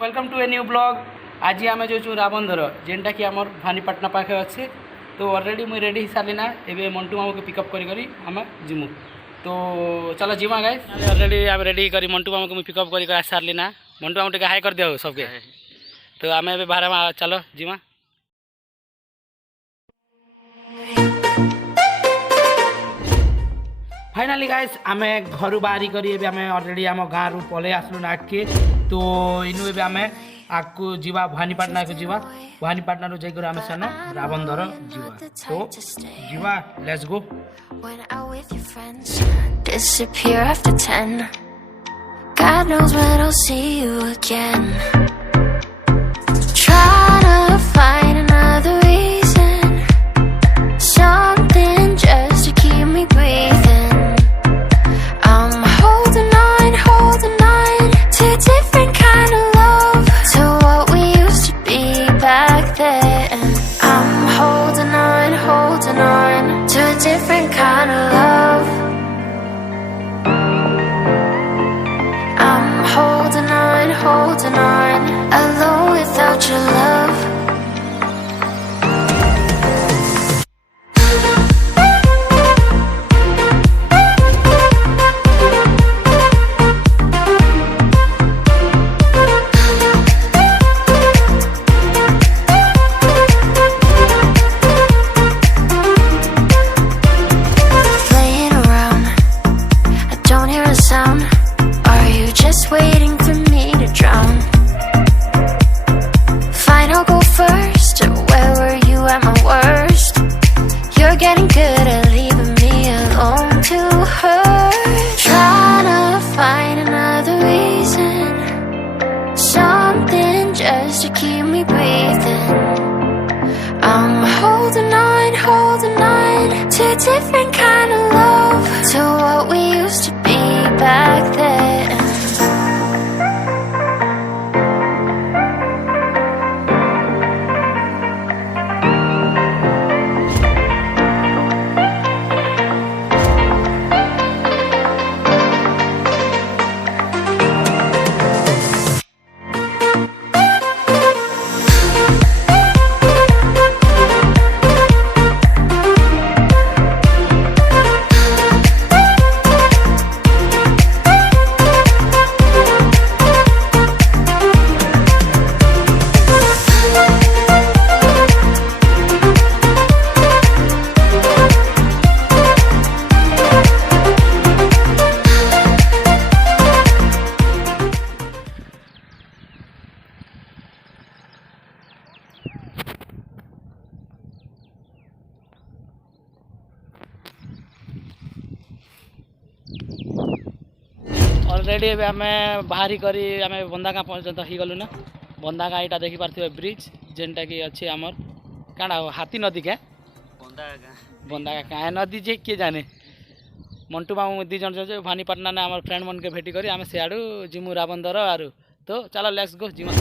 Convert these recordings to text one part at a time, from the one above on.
Welcome to a new blog. आज आम जो रावणधर जेनटा कि आम भानीपाटना पाखे अच्छे तो ऑलरेडी मुझे रेडी हो सारी ना ए मंटू मामू को पिकअप करी आम जिमु तो चलो जिमा गाइस ऑलरेडी आम रेडी करी मंटू मामू को मुझे पिकअप कर आस सारी ना। मंटू मामू टे हाई कर दिया सबके तो आम ए बाहर चलो जिमा। फाइनाली गाइस आम घर बाहरी करी आम ऑलरेडी आम गाँव रू पलि आसलु ना आगे तो इनु ए आम आगू जीवा भानीपाटना को जीवा भानीपाटना रू जाकर आम सेन रावणधर जीवा तो जीवा let's go. Disappear after 10. God knows when I'll see you again. Try to find another reason, something just to keep me breathing. I'm holding on to a different kind of love, to what we used to be back then. I'm holding on to a different kind of love. I'm holding on, alone without your love. Playing around, I don't hear a sound. Are you just waiting for me to drown? Fine, I'll go first. Where were you at my worst? You're getting good at leaving me alone to hurt. Trying to find another reason, something just to keep me breathing. I'm holding on to a different kind of love, to what we used to be back then. Already आम बाहरी करी आम बंदागा पर्यटन हो गलु ना। बंदागा यहाँ देखी पार्थे bridge जेनटा कि अच्छे आमर काଣା हाथी नदी क्या बंदागा क्या नदी जे किए जाने। मंटू मामू दी जन जो भानीपाटना ने आम फ्रेंड मन के भेटी करी आम सियाड़ू जिमु रावणधर आरु तो चलो लेट्स गो जिमा।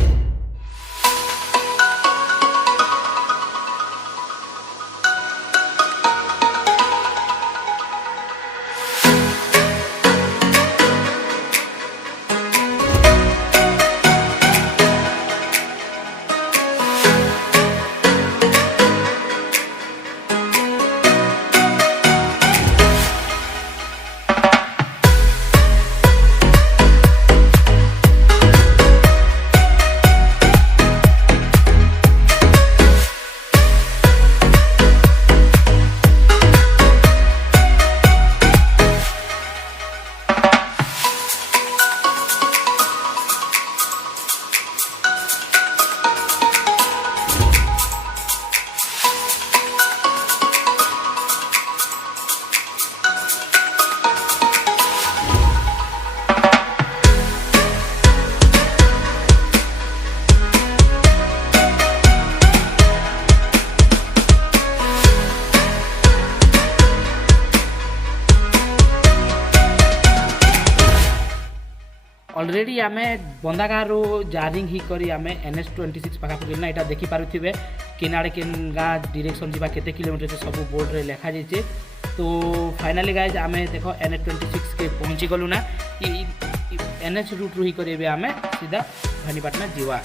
ऑलरेडी आम बंदागाँ जारिंग ही करी आम NH26 पाखापाखि ना यहाँ देखिपे किनाड़े कि गाँ डिरेक्शन जावा केते किलोमीटर से सब बोर्ड रे लिखा जाइए। तो फाइनाली गाइज आम देख NH26 के पहुँची गलु ना NH रूट रू ही करेंगे आम सीधा भानीपाटना जीवा।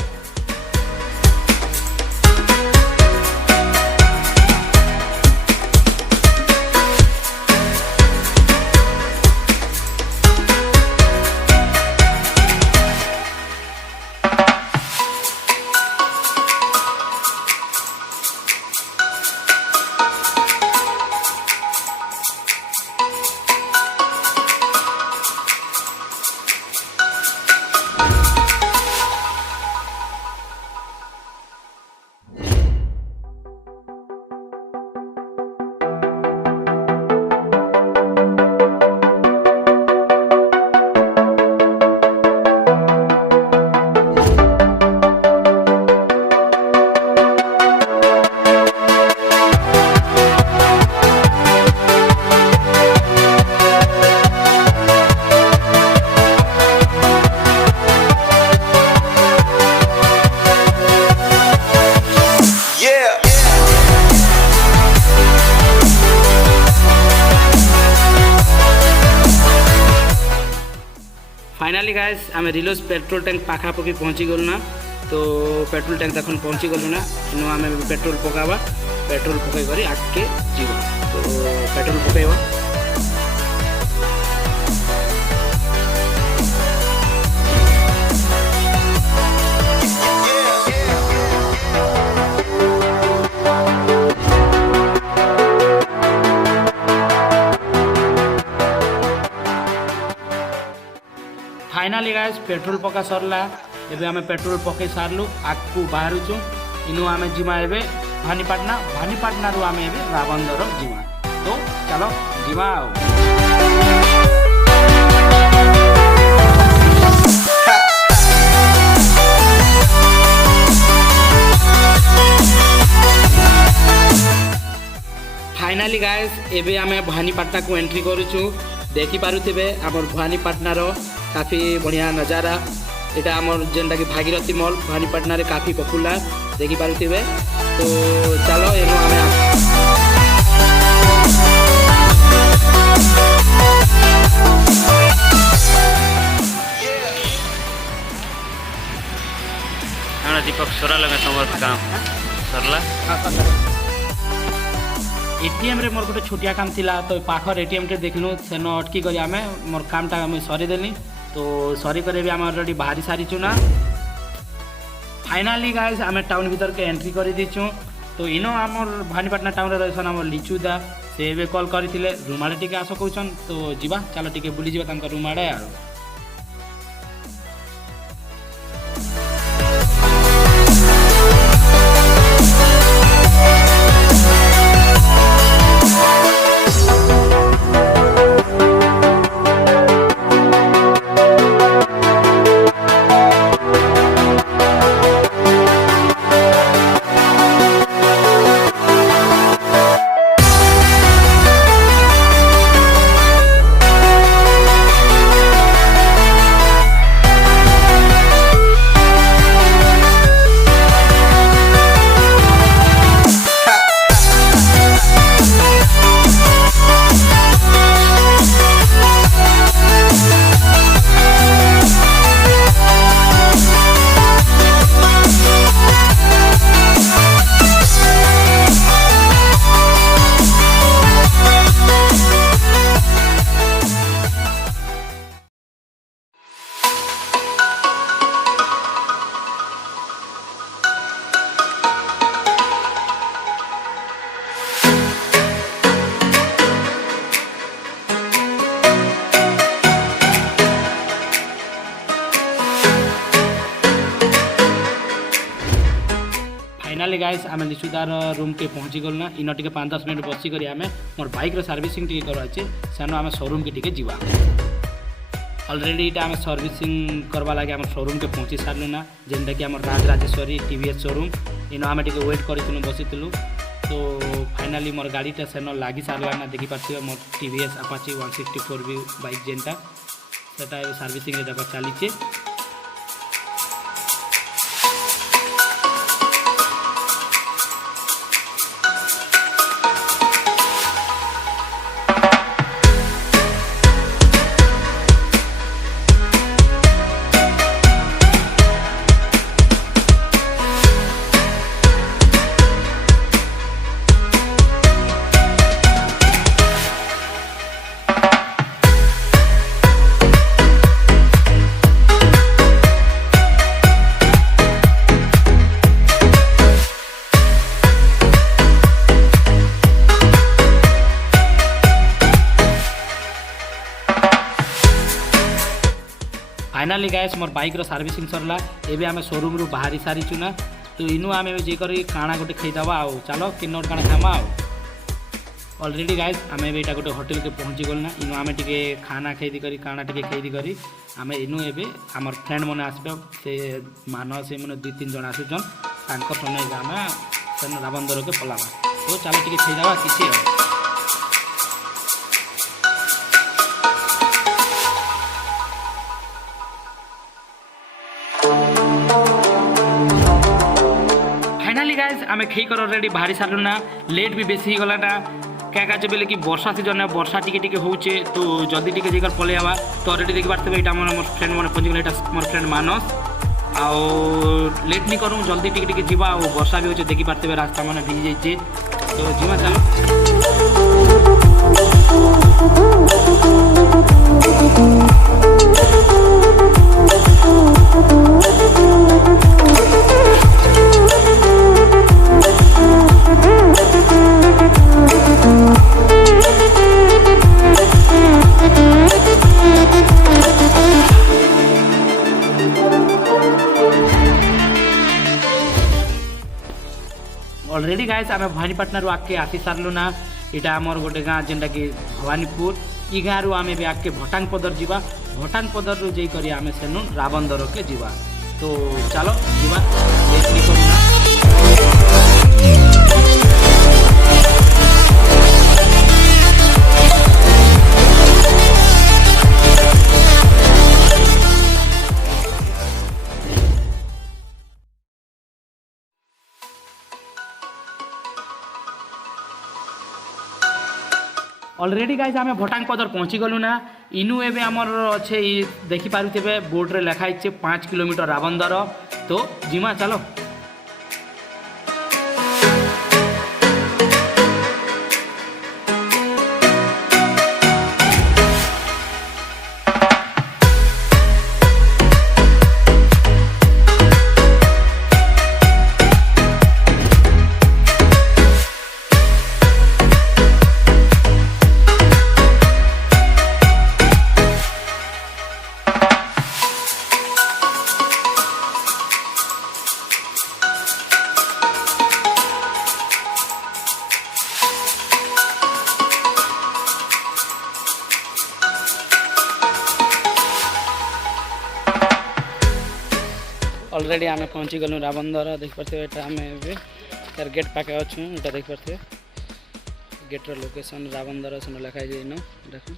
फाइनाली गाइस आम रिलोज पेट्रोल टैंक पाखापाखि पहुँची गलु ना। तो पेट्रोल टैंक तक पहुँची गलु ना। इनु आम पेट्रोल पकावा, पेट्रोल पकई कर आगे जीवा। तो पेट्रोल पकईवा। फाइनाली गाइस पेट्रोल पका सरला। एबे आमे पेट्रोल पकई सारलु आगु बाहरुचु। इनु आमे जिमा एबे भानीपाटना, भानीपाटना रु आमे एबे राबंदर जिमा। तो चलो जिमा। फाइनाली गाइस एबे आमे भानीपाटना को एंट्री करूछु। देखि पारुथिबे हमर भानीपाटना रो काफ़ी बढ़िया नज़ारा। यहाँ आमर जेनटा कि भागीरथी मॉल भानीपाटना रे काफ़ी पॉपुलर देखी पारुथिबे। तो चलो एनु आमे दीपक सोरा लगा तुम काम सरला। एटीएम रे मोर गोटे छोटिया काम थिला। तो पाखर एटीएम टे देखलु सेन अटकी करी आमे मोर कामटा आमे सरी देली। तो सरी करे भी आम अलरेडी बाहरी सारीचु ना। फाइनाली गाइस आमे टाउन भीतर के एंट्री कर दीचु। तो इनो आमर भानीपाटना टाउन रे रहसन आमर लिचुदा से एबे कॉल करथिले रूम आड़े टिके आसो कहउछन। तो जीवा चलो टिके बुली जीवा तांकर रूम आड़े आरो। फाइनाली गाइस आम लिचुदार रूम के पहुँची गलु ना। इन टे 5-10 मिनट बसिक आम मोर बाइक सर्विसिंग टी कराचे सेन आम शोरूम के टी जीवा। अलरेडी इटा आम सर्विसिंग करवा लगे आम शोरूम के पहुँची सारू ना। जेनटा कि आम राजराजेश्वरी टीवीएस शोरूम इन आम टे वेट करूँ बसीलु। तो फाइनाली मोर गाड़ीटा सेन लगी सारा ना। देखिपारे मोर टीवीएस अपाची 164 बाइक जेनटा सेटा सर्विसिंग देख चलीचे। फाइनाली गाइस मोर बाइक रो सर्विसिंग सरला एबे आमे शोरूम रु बाहरी सारिछु ना तो इनु आमे जे करी खाना गोटे खैदबा आउ चलो किन्नर काना खामा आउ ऑलरेडी गाइस आमे एटा गोटे होटल के पहुंची गल ना इनु आमे टिके खाना खैदी करी खाना टिके खैदी करी आमे इनु एबे हमर फ्रेंड मने आसबे से मानस से मने 2-3 जण आसु जन तांको समय गामा सन रावंदर के पलावा तो चलो टिके खैदबा किछि फाइनाली गाइस आमे खै कर ऑलरेडी बाहरी सारलु ना लेट भी बेसी गला ना क्या कहते बोले कि वर्षा सीजन है वर्षा टिके होचे तो जल्दी टिके जेकर पले आवा तो ऑलरेडी देखि पारते एटा मोर फ्रेंड माने पहुंच गले एटा मोर फ्रेंड मानस आउ लेट नहीं करूँ जल्दी टिके जीवा आ वर्षा भी होचे देखि पारते रास्ता माने भिजी जाइए तो जीवा चलो ऑलरेडी गाइस आमे भवानीपाटना रु आके आसी सारलु ना इटा हमर गोटे गाँ जेनटा कि भवानीपुर ई गाँ रु आमे भी आके भटांग पदर जीवा भटांग पदर रु जई करी आमे सेनु रावंदर के जीवा तो चलो जीवा लेट नहीं करूना ऑलरेडी गाइस आमे भटांग पदर पहुँची गलु ना इनु एबे हमर अच्छे देखि पारुथिबे बोर्ड रे लिखाई छे 5 किलोमीटर रावंदर तो जिमा चलो ऑलरेडी आमे पहुँची गलु रावंदर देख पारथे एटा आमे यार गेट पाके अच्छु एटा देख पारथे गेट रो लोकेशन रावंदर सन लिखाई जे न देखो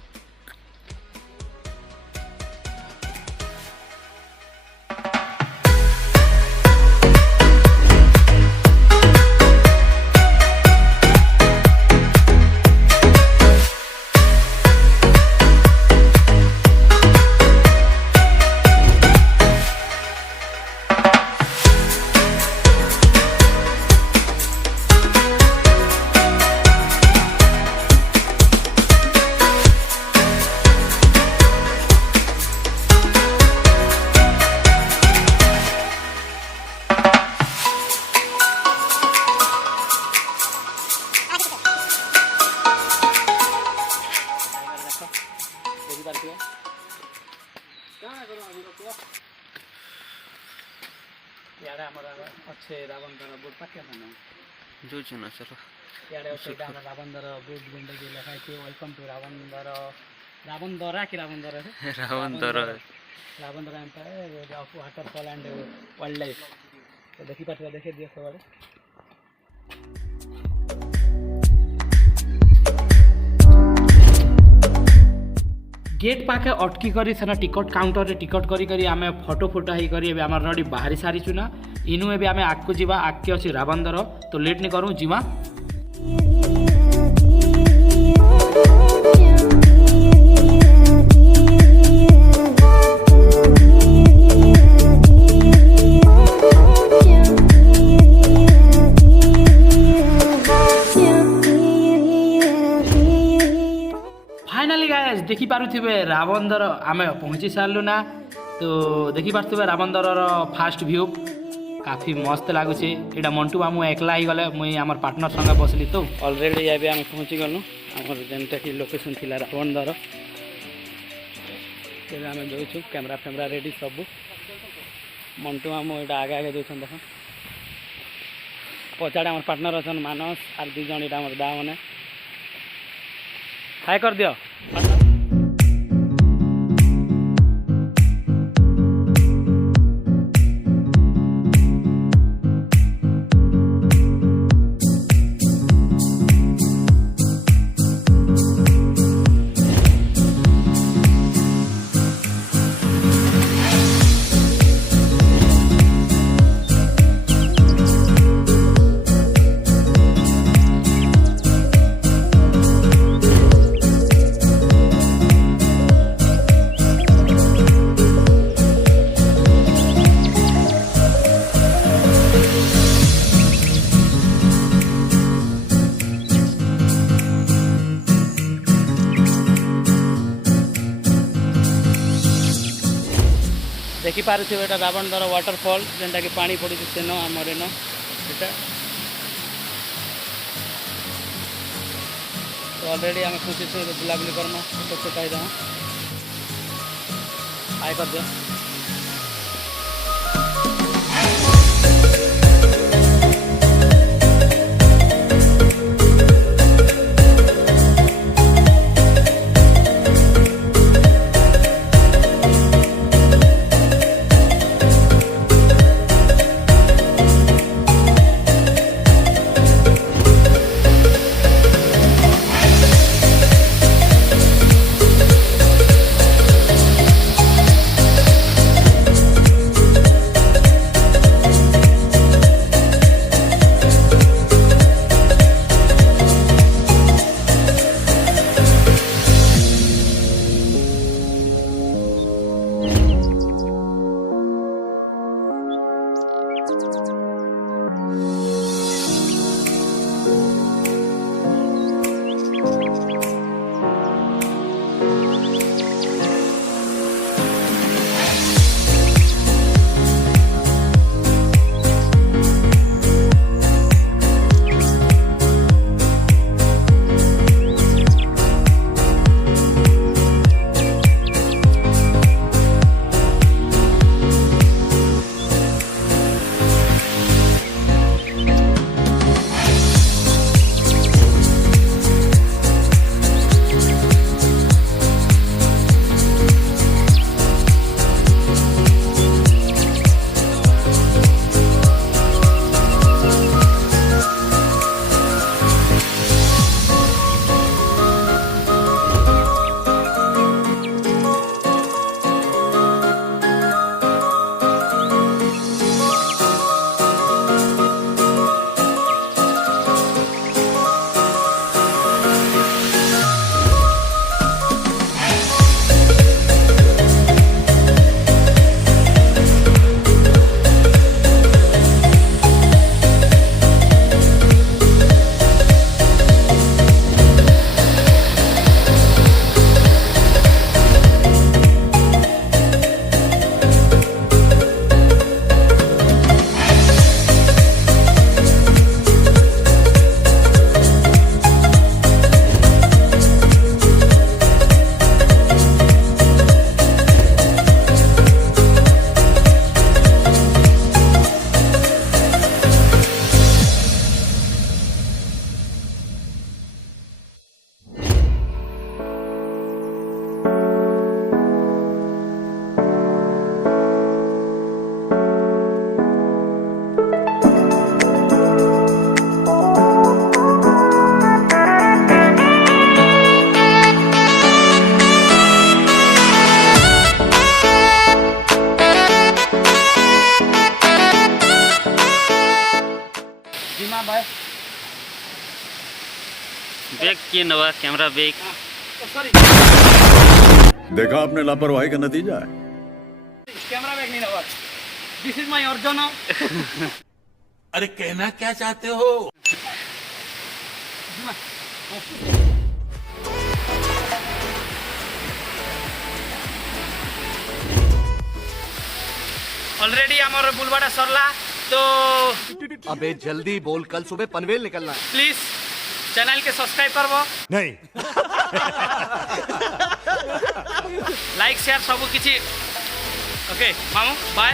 याडे हमर अच्छे रावंदर बोर्ड पाके ना जो चुना चलो याडे अच्छे हमर रावंदर बोर्ड जेंटा के लिखाई छे वेलकम टू रावंदर रावंदरा की रावंदर है रावंदर and waterfall and wildlife तो देखि पाछे देखे दियो सबरे गेट पाखे अटकी करी सेना टिकट काउंटर रे टिकट करी करी आमे फोटो ही करी एबे हमर रेडी बाहरी सारी चुना इनु एबे आमे आगको जीवा आगके अछि रावंदर तो लेट नहीं करू जीवा देखि पारुथिबे रावंदर आमे पहुँची सारलु ना तो देखि पारुथिबे रावंदर फास्ट व्यू काफी मस्त लागुचे एटा मंटू मामू एकला ही गले मुई हमर पार्टनर संगे बसली तो ऑलरेडी एबे आमे पहुँची गलु हमर जेनटा कि लोकेशन थिला रावंदर तेरे आम दौचु कैमरा फैमरा रेडी सब मंटू मामू यहाँ आगे आगे दौन देख पचाड़े आम पार्टनर अच्छा मानस आर दीज यहाँ दा मैंने हाय कर दियो देखिपारे यहाँ रावणदार वाटरफॉल जेनटा कि पानी पड़ी सेन आमर एन यहाँ तो ऑलरेडी आम खुशी बुलाबुली करमा फोटो चुकाई देमा हाय कर दियो बैग किए नवा कैमरा बैग देखा आपने लापरवाही का नतीजा है कैमरा बैग नहीं नवा दिस इज माय अर्जुन अरे कहना क्या चाहते हो ऑलरेडी हमारे बुलवाड़ा सरला तो अबे जल्दी बोल कल सुबह पनवेल निकलना है प्लीज चैनल के सब्सक्राइब करबो नहीं लाइक शेयर सब किसी ओके मामू बाय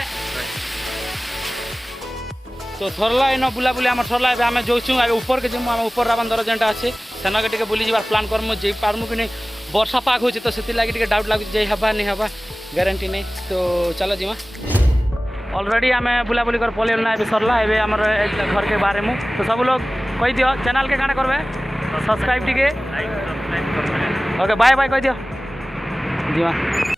तो थरला इन बुलाबुली आम सरला आम जोचु ऊपर के जिमु आम ऊपर रावणदार जेनटा अच्छे सेनके टे बुली जबार प्लान करमु जे पारमु कि नहीं वर्षा पाग हो तो से लगे डाउट लगे जे हवा नहीं हवा गारंटी नहीं तो चलो जीमा ऑलरेडी आम बुलाबुली कर पलैलना ए सरला ए घर के बारे में तो सब लोग कही दियो चैनल के काना करबे सब्सक्राइब टिके ओके बाय बाय कही दियो जीमा।